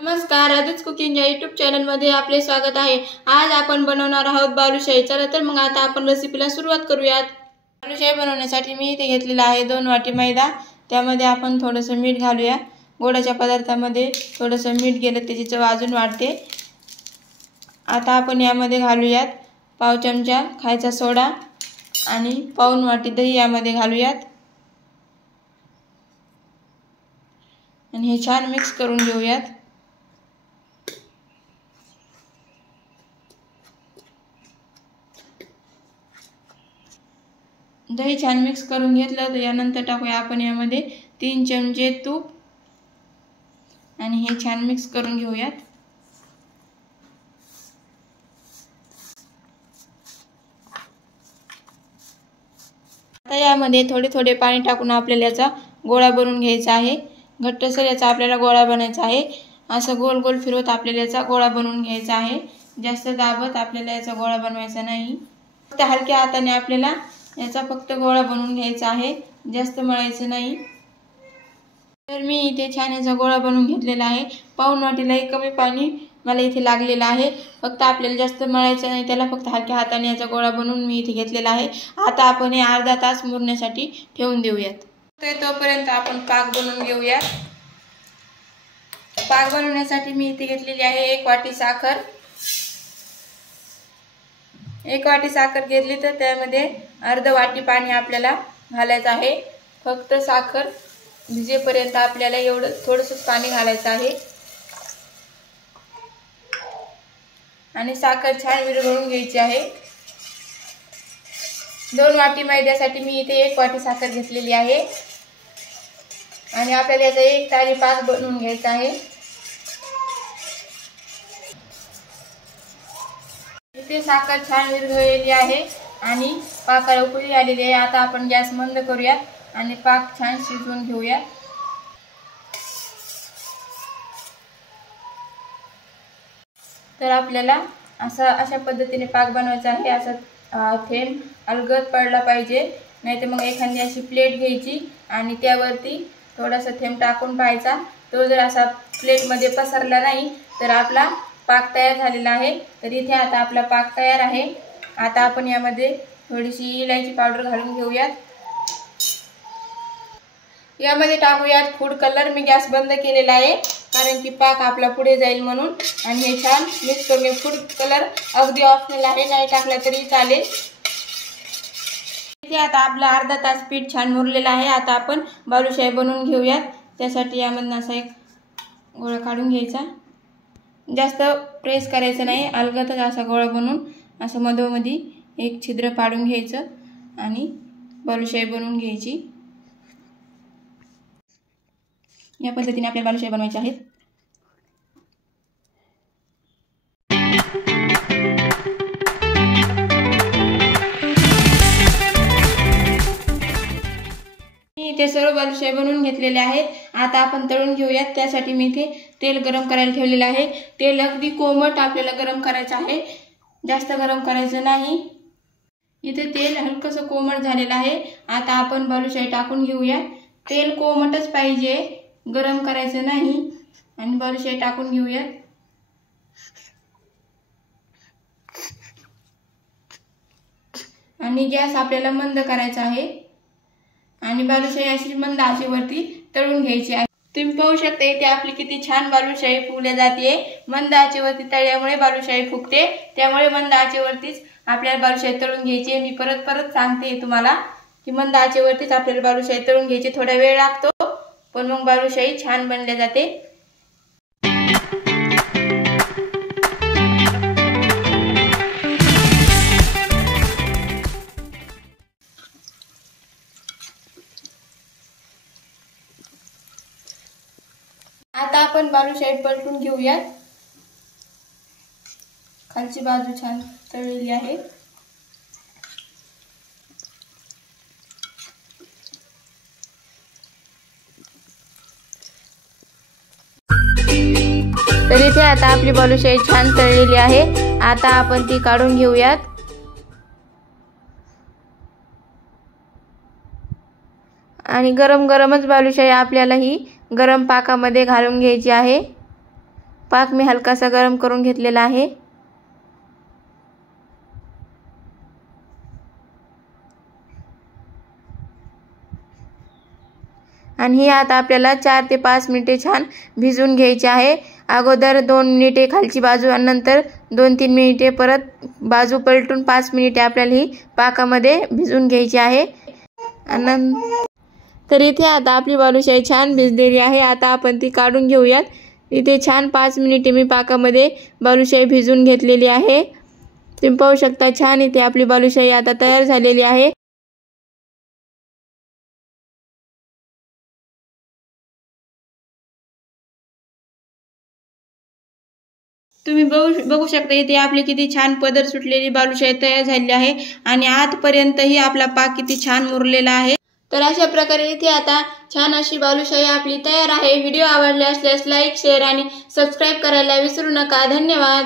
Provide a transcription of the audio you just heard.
नमस्कार, आदित्य कुकिंग या यूट्यूब चॅनलमध्ये आपले स्वागत आहे। आज आपण बनवणार आहोत बालुशाही। चला तर मग आता आपण रेसिपीला सुरुवात करूयात। बालुशाही बनवण्यासाठी मी इथे घेतलेला आहे 2 वाटी मैदा। त्यामध्ये आपण थोडंसं मीठ घालूया। गोडाच्या पदार्थामध्ये थोडंसं मीठ गेलं त्याची चव अजून वाढते। आता आपण यामध्ये घालूयात पाव चमचा खायचा सोडा आणि पाऊण वाटी दही यामध्ये घालूयात आणि हे छान मिक्स करून घेऊयात। दही छान मिक्स करून घेतलं तर यानंतर टाकूया आपण यामध्ये 3 चमचे तूप आणि हे छान मिक्स करून घेऊयात। आता यामध्ये थोडे थोडे पाणी टाकून आपल्याला याचा गोळा बनवून घ्यायचा आहे। घट्टसर याचा आपल्याला गोळा बनवायचा आहे। असं गोल गोल फिरवत आपल्याला याचा गोळा बनवून घ्यायचा आहे। जास्त दाबत आपल्याला याचा गोळा बनवायचा नाही। फक्त हलक्या हाताने आपल्याला याचा फक्त गोळा बनवून घ्यायचा आहे, जास्त मळायचं नाही। तर मी इथे छान याचा गोळा बनवून घेतलेला आहे। पाऊण वाटीलाही कमी पाणी मला इथे लागलेलं आहे। फक्त आपल्याला जास्त मळायचं नाही, त्याला फक्त हलक्या हाताने याचा गोळा बनवून मी इथे घेतलेला आहे। आता आपण हे अर्धा तास मुरण्यासाठी ठेवून देऊयात। तर तोपर्यंत आपण पाक बनवून घेऊया। पाक बनवण्यासाठी मी इथे घेतलेली आहे 1 वाटी साखर। 1 वाटी साखर घेतली तर त्यामध्ये अर्ध वाटी पाणी आपल्याला घालायचं आहे। फक्त साखर भिजेपर्यंत आपल्याला एवढं थोडंसं पाणी घालायचं आहे आणि साखर छान विरघळून घ्यायची आहे। 2 वाटी मैद्यासाठी मी इथे 1 वाटी साखर घेतलेली आहे आणि आपल्याला याचा एक तारी पाक बनवून घ्यायचा आहे। इथे साखर छान विरघळलेली आहे आणि पाकाला उकळी आलेली आहे। आता आपण गॅस बंद करूया आणि पाक छान शिजवून घेऊया। तर आपल्याला अशा पद्धतीने पाक बनवायचा आहे। असा थेंब अलगद पडला पाहिजे, नाहीतर मग एखादी अशी प्लेट घ्यायची आणि त्यावरती थोडासा थेंब टाकून पाहायचा। तो जर असा प्लेटमध्ये पसरला नाही तर आपला पाक तयार झालेला आहे। तर इथे आता आपला पाक तयार आहे। आता आपण यामध्ये थोडीशी इलायची पावडर घालून घेऊयात। यामध्ये टाकूयात फूड कलर। मी गॅस बंद केलेला आहे कारण की पाक आपला पुढे जाईल म्हणून। आणि हे छान मिक्स करून फूड कलर अगदी ऑप्शनल आहे, नाही टाकला तरी चालेल। इथे आता आपला अर्धा तास पीठ छान मुरलेला आहे। आता आपण बालुशाही बनवून घेऊयात। त्यासाठी यामधून असा एक गोळा काढून घ्यायचा, जास्त प्रेस करायचं नाही, अलगदच असा गोळा बनवून असं मधोमधी एक छिद्र पाडून घ्यायचं आणि बालुशाही बनवून घ्यायची। या पद्धतीने आपल्याला बालुशाही बनवायची आहेत। मी इथे सर्व बालुशाही बनवून घेतलेले आहेत। आता आपण तळून घेऊयात। त्यासाठी मी इथे तेल गरम करायला ठेवलेलं आहे। तेल अगदी कोमट आपल्याला गरम करायचं आहे, जास्त गरम करायचं नाही। इथे तेल हलकसं कोमट झालेलं आहे। आता आपण बालुशाही टाकून घेऊया। तेल कोमटच पाहिजे, गरम करायचं नाही। आणि बालुशाही टाकून घेऊया। आणि गॅस आपल्याला मंद करायचा आहे आणि बालुशाही अशी मंद आचेवरती तळून घ्यायची आहे। तुम्ही पाहू शकता इथे आपली किती छान बालुशाही फुगल्या जाते। मंद आचेवरती तळल्यामुळे बालुशाही फुगते, त्यामुळे मंद आचेवरतीच आपल्याला बालुशाही तळून घ्यायची। मी परत परत सांगते तुम्हाला की मंद आचेवरतीच आपल्याला बालुशाही तळून घ्यायची। थोडा वेळ लागतो पण मग बालुशाही छान बनल्या जाते। आता आपण बालुशाही पलटून घेऊयात। खालची बाजू छान तळलेली आहे। तर इथे आता आपली बालुशाही छान तळलेली आहे। आता आपण ती काढून घेऊयात आणि गरम गरमच बालुशाही आपल्याला ही गरम पाकामध्ये घालून घ्यायची आहे। पाक मी हलकासा गरम करून घेतलेला आहे। आणि ही आता आपल्याला 4 ते 5 मिनिटे छान भिजवून घ्यायची आहे। अगोदर 2 मिनिटे खालची बाजू आणि नंतर 2-3 मिनिटे परत बाजू पलटून 5 मिनिटे आपल्याला ही पाकामध्ये भिजवून घ्यायची आहे। तर इथे आता आपली बालुशाही छान भिजलेली आहे। आता आपण ती काढून घेऊयात। इथे छान 5 मिनिटे मी पाकामध्ये बालुशाही भिजवून घेतलेली आहे। तुम्ही पाहू शकता छान इथे आपली बालुशाही आता तयार झालेली आहे। तुम्ही बघू शकता इथे आपली किती छान पदर सुटलेली बालुशाही तयार झालेली आहे आणि आतपर्यंतही आपला पाक किती छान मुरलेला आहे। तर अशा प्रकारे इथे आता छान अशी बालुशाही आपली तयार आहे। व्हिडिओ आवडला असल्यास लाईक, शेअर आणि सबस्क्राईब करायला विसरू नका। धन्यवाद।